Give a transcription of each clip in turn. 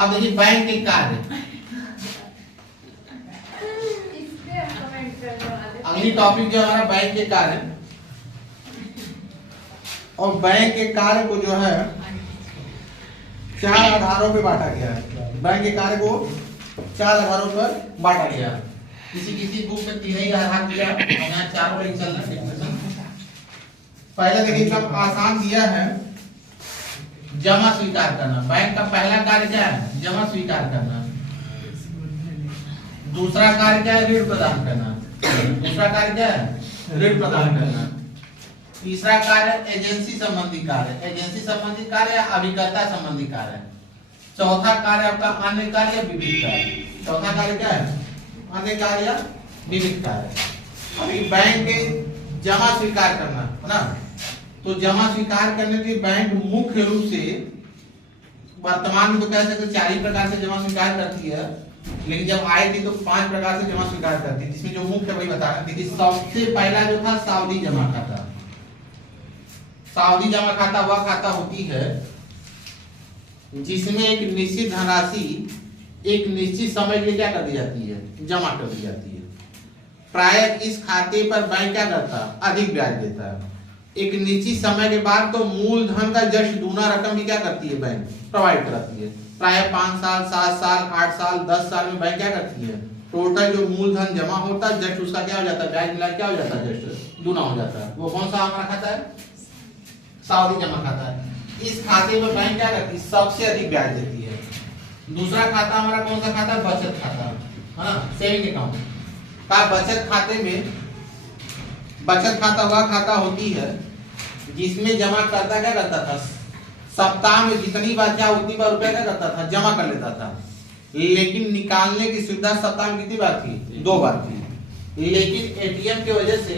अब देखिए बैंक के कार्य, अगली टॉपिक जो हमारा बैंक के कार्य, और बैंक के कार्य को जो है 4 आधारों पे बांटा गया है। बैंक के कार्य को 4 आधारों पर बांटा गया। किसी किसी बुक में 3 ही आधार दिया, यहाँ 4 लेके चल रहे हैं। पहले देखिए सब आसान दिया है, जमा स्वीकार करना। बैंक का पहला कार्य क्या है? जमा स्वीकार करना। दूसरा कार्य क्या है? ऋण प्रदान करना। दूसरा कार्य क्या है? ऋण प्रदान करना। तीसरा कार्य एजेंसी संबंधी कार्य, एजेंसी संबंधी कार्य या अभिकर्ता संबंधी कार्य। चौथा कार्य आपका अन्य कार्य या विविध कार्य। चौथा कार्य क्या है? अन्य कार्य या विविध कार्य। अभी बैंक के जमा स्वीकार करना है ना, तो जमा स्वीकार करने के बैंक मुख्य रूप से वर्तमान में तो कह सकते 4 ही प्रकार से जमा स्वीकार करती है, लेकिन जब आई थी तो 5 प्रकार से जमा स्वीकार करती है, जिसमें जो मुख्य वही बता रहे हैं। देखिए सबसे पहला जो था सावधि जमा खाता। सावधि जमा खाता वह खाता होती है जिसमें एक निश्चित धनराशि एक निश्चित समय के लिए क्या कर दी जाती है? जमा कर दी जाती है। प्रायः इस खाते पर बैंक क्या करता है? अधिक ब्याज देता है। एक निश्चित समय के बाद तो मूलधन का जस्ट दूना रकम भी क्या करती है? बैंक प्रोवाइड कराती है। प्रायः 5 साल, 7 साल, 8 साल, 10 साल में बैंक क्या करती है? टोटल जो मूलधन जमा होता है जस्ट उसका क्या हो जाता है? ब्याज मिला क्या हो जाता है? जस्ट दूना हो जाता है। वो कौन सा हमारा खाता है? सावधि जमा खाता है। इस खाते में बैंक क्या करती है? सबसे अधिक ब्याज देती है। दूसरा खाता हमारा कौन सा खाता है? बचत खाता है ना, सेविंग अकाउंट का। बचत खाते में, बचत खाता वह खाता होती है जिसमें जमा करता क्या करता था? सप्ताह में जितनी बार चाहे उतनी बार रुपया क्या करता था? जमा कर लेता था। लेकिन निकालने की सुविधा सप्ताह में कितनी बार थी? 2 बार थी। लेकिन एटीएम की वजह से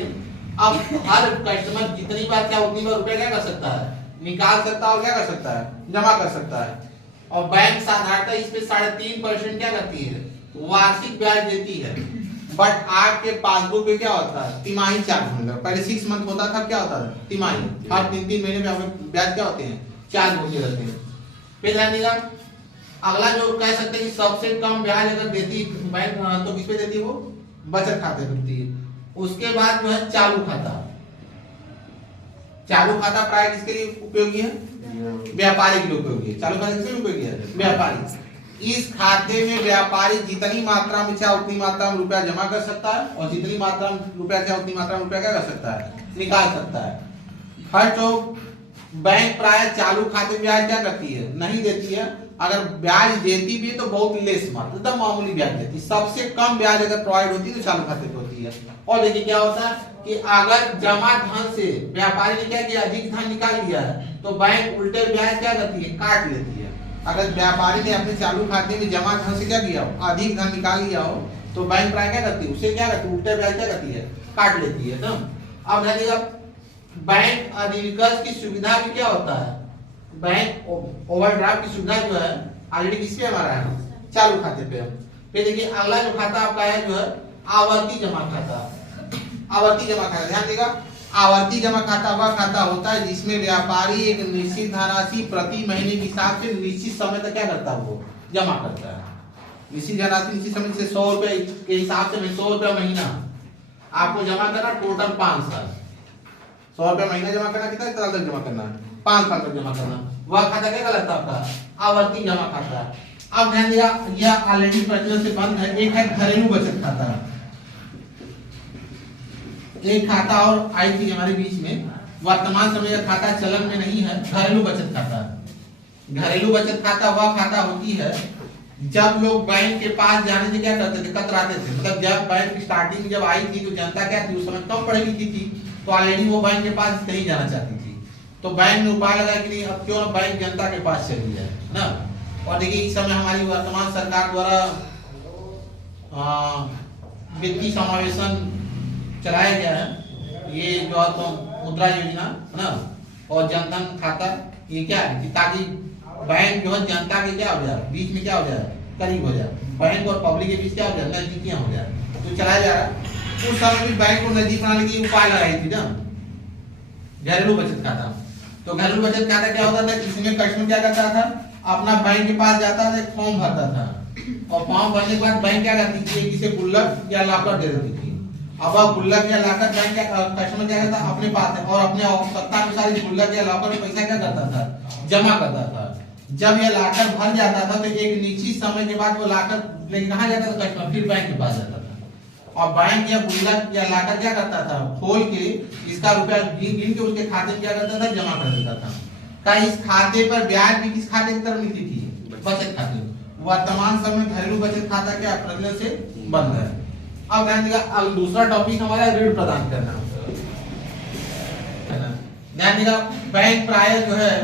अब हर कस्टमर जितनी बार चाहे उतनी बार रुपया क्या कर सकता है? निकाल सकता है और क्या कर सकता है? जमा कर सकता है। और बैंक साधारणतः इस पे 3.5% क्या करती है? वार्षिक ब्याज देती है। बट आपके पासबुक पे क्या होता है? तिमाही चार्ज होगा। पहले 6 मंथ होता था, क्या होता है? तिमाही। हर 3-3 महीने में ब्याज क्या होते हैं? चार्ज होते रहते हैं। फिर ध्यान दीजिएगा, अगला जो कह सकते हैं कि सबसे कम ब्याज अगर देती बैंक तो किस पे देती है? वो बचत खाते पे देती है। उसके बाद जो है चालू खाता। चालू खाता प्राय किसके लिए उपयोगी है? व्यापारी के लिए उपयोगी है। चालू खाता किसके लिए उपयोगी है? व्यापारी। इस खाते में व्यापारी जितनी मात्रा में चाहे उतनी मात्रा में रुपया जमा कर सकता है और जितनी मात्रा में रुपया चाहे उतनी मात्रा में रुपया क्या कर सकता है? निकाल सकता है। खर्च हो, बैंक प्राय चालू खाते में ब्याज क्या करती है? नहीं देती है। अगर ब्याज देती भी है तो बहुत लेस मात्रा, एकदम मामूली ब्याज देती है। सबसे कम ब्याज अगर प्रोवाइड होती है तो चालू खाते पे होती है। और देखिए क्या होता है कि अगर जमा धन से व्यापारी ने क्या किया? अधिक धन निकाल लिया है तो बैंक उल्टे ब्याज क्या करती है? काट लेती है। अगर व्यापारी ने अपने चालू खाते में जमा धन से क्या किया हो? अधिक धन निकाल लिया हो तो बैंक प्राय क्या करती है? उसे क्या करती है? उल्टे ब्याज क्या करती है? काट लेती है ना। अब ध्यान, बैंक अधिविकर्ष की सुविधा भी क्या होता है? बैंक ओवरड्राफ्ट की सुविधा जो है ऑलरेडी किस पे हमारा है? चालू खाते पे। फिर देखिए अगला जो खाता आपका है जो है आवर्ती जमा खाता। आवर्ती जमा खाता ध्यान देगा, आवर्ती जमा खाता वह खाता होता है जिसमें व्यापारी एक निश्चित धनराशि प्रति महीने के हिसाब से निश्चित समय तक क्या करता है? वो जमा करता है। निश्चित धनराशि निश्चित समय से 100 रुपए के हिसाब से 100 रुपया महीना आपको जमा करना, टोटल 5 साल। 100 रुपया महीना जमा करना, कितना साल तक जमा करना? 5 साल तक जमा करना। वह खाता क्या कहलाता है? आपका आवर्ती जमा खाता। अब ध्यान दिया, यह ऑलरेडी प्रचलन से बंद है। एक है घरेलू बचत खाता। एक खाता और आई थी हमारे बीच में, वर्तमान समय यह खाता चलन में नहीं है। घरेलू बचत खाता। घरेलू बचत खाता वह खाता होती है जब लोग बैंक के पास जाने से क्या करते थे? कतराते थे। मतलब जब बैंक स्टार्टिंग जब आई थी तो जनता क्या थी? उस समय कम पढ़ी लिखी थी, तो ऑलरेडी वो बैंक के पास नहीं जाना चाहती थी। तो बैंक ने उपाय लगाया कि नहीं, अब क्यों ना बैंक जनता के पास चली जाए ना। और देखिए इस समय हमारी वर्तमान सरकार द्वारा वित्तीय समावेशन चलाया गया है। ये जो है तो मुद्रा योजना है ना, और जनधन खाता, ये क्या है कि ताकि बैंक जो है जनता के क्या हो जाए? बीच में क्या हो जाए? करीब हो जाए। बैंक और पब्लिक के बीच क्या हो जाए? नजदीकियां हो जाए। तो चलाया जा रहा है। उस समय भी बैंक को नजदीक बनाने की उपाय लगाई थी ना, घरेलू बचत खाता। तो घरेलू बचत खाता क्या होता था? इसमें कस्टमर क्या करता था? अपना बैंक के पास जाता था, एक फॉर्म भरता था और फॉर्म भरने के बाद बैंक क्या करती थी, किसी गुल्लक या लॉकर दे देती थी। अब वह गुल्लक या लॉकर बैंक क्या कस्टमर क्या करता अपने पास है और अपने आवश्यकता अनुसार इस गुल्लक या लॉकर में पैसा क्या करता था, जमा करता था। जब यह लॉकर भर जाता था तो एक निश्चित समय के बाद वो लॉकर लेके कहाँ जाता था कस्टमर, फिर बैंक के पास जाता था और बैंक या गुल्लक या लॉकर क्या करता था, खोल के इसका रुपया गिन के उसके खाते में क्या करता था, जमा कर देता था। का इस खाते पर ब्याज भी किस खाते की तरफ मिलती थी, बचत खाते। वर्तमान समय घरेलू बचत खाता क्या प्रचलन से बंद है। अब ध्यान दीजिएगा, अब दूसरा टॉपिक हमारा ऋण प्रदान करना। ध्यान दीजिएगा, बैंक प्राय जो है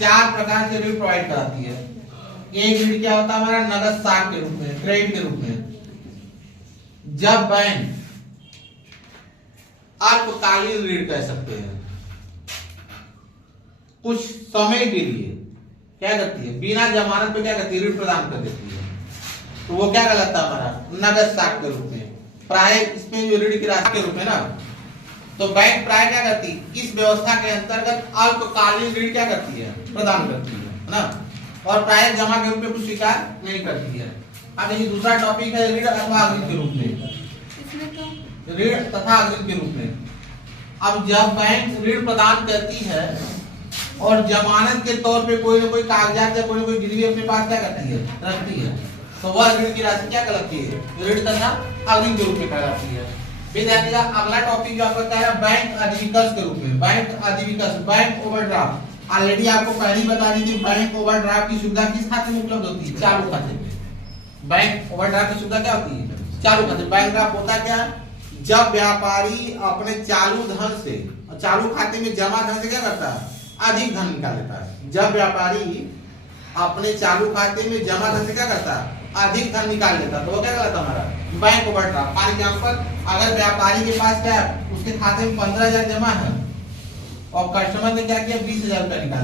4 प्रकार के ऋण प्रोवाइड कराती है। एक ऋण क्या होता है हमारा नगद साख के रूप में, क्रेडिट के रूप में। जब बैंक अल्पकालीन ऋण कह सकते हैं, कुछ समय के लिए क्या करती है, बिना जमानत पे क्या करती है, ऋण प्रदान कर देती है, तो वो क्या कहलाता है हमारा नगद साख के रूप में। प्राय इसमें जो ऋण की राशि के रूप में ना, तो बैंक प्राय क्या करती है, इस व्यवस्था के अंतर्गत अल्पकालीन ऋण क्या करती है, प्रदान करती है ना, और प्राय जमा के रूप में कुछ स्वीकार नहीं करती है। अब ये दूसरा टॉपिक है ऋण अथवा अग्रिम के रूप में, ऋण तथा अग्रिम के रूप में। अब जब बैंक ऋण प्रदान करती है और जमानत के तौर पे कोई ना कोई कागजात या कोई ना कोई गिरवी अपने पास क्या करती है, रखती है, तो वह ऋण की राशि क्या कहलाती है, ऋण तथा अग्रिम के रूप में कहलाती है। फिर ध्यान दीजिएगा, अगला टॉपिक जो आपका क्या है, बैंक अधिविकर्ष के रूप में। बैंक अधिविकर्ष, बैंक ओवरड्राफ्ट। ऑलरेडी आपको पहले ही बता दी थी, बैंक ओवरड्राफ्ट की सुविधा किस खाते में उपलब्ध होती है, चालू खाते में। बैंक ओवरड्राफ्ट की सुविधा क्या होती है, चालू खाते। बैंक ड्राफ्ट होता क्या है, जब व्यापारी अपने चालू धन से, चालू खाते में जमा धन से क्या करता है, अधिक धन निकाल लेता है। जब व्यापारी अपने चालू खाते में जमा धन से क्या करता है, अधिक धन निकाल लेता है, तो वो क्या कहलाता है हमारा बैंक ओवरड्राफ्ट। फॉर एग्जांपल, अगर व्यापारी के पास क्या है, उसके खाते में 15,000 जमा है और कस्टमर ने क्या किया 20,000 रुपया निकाल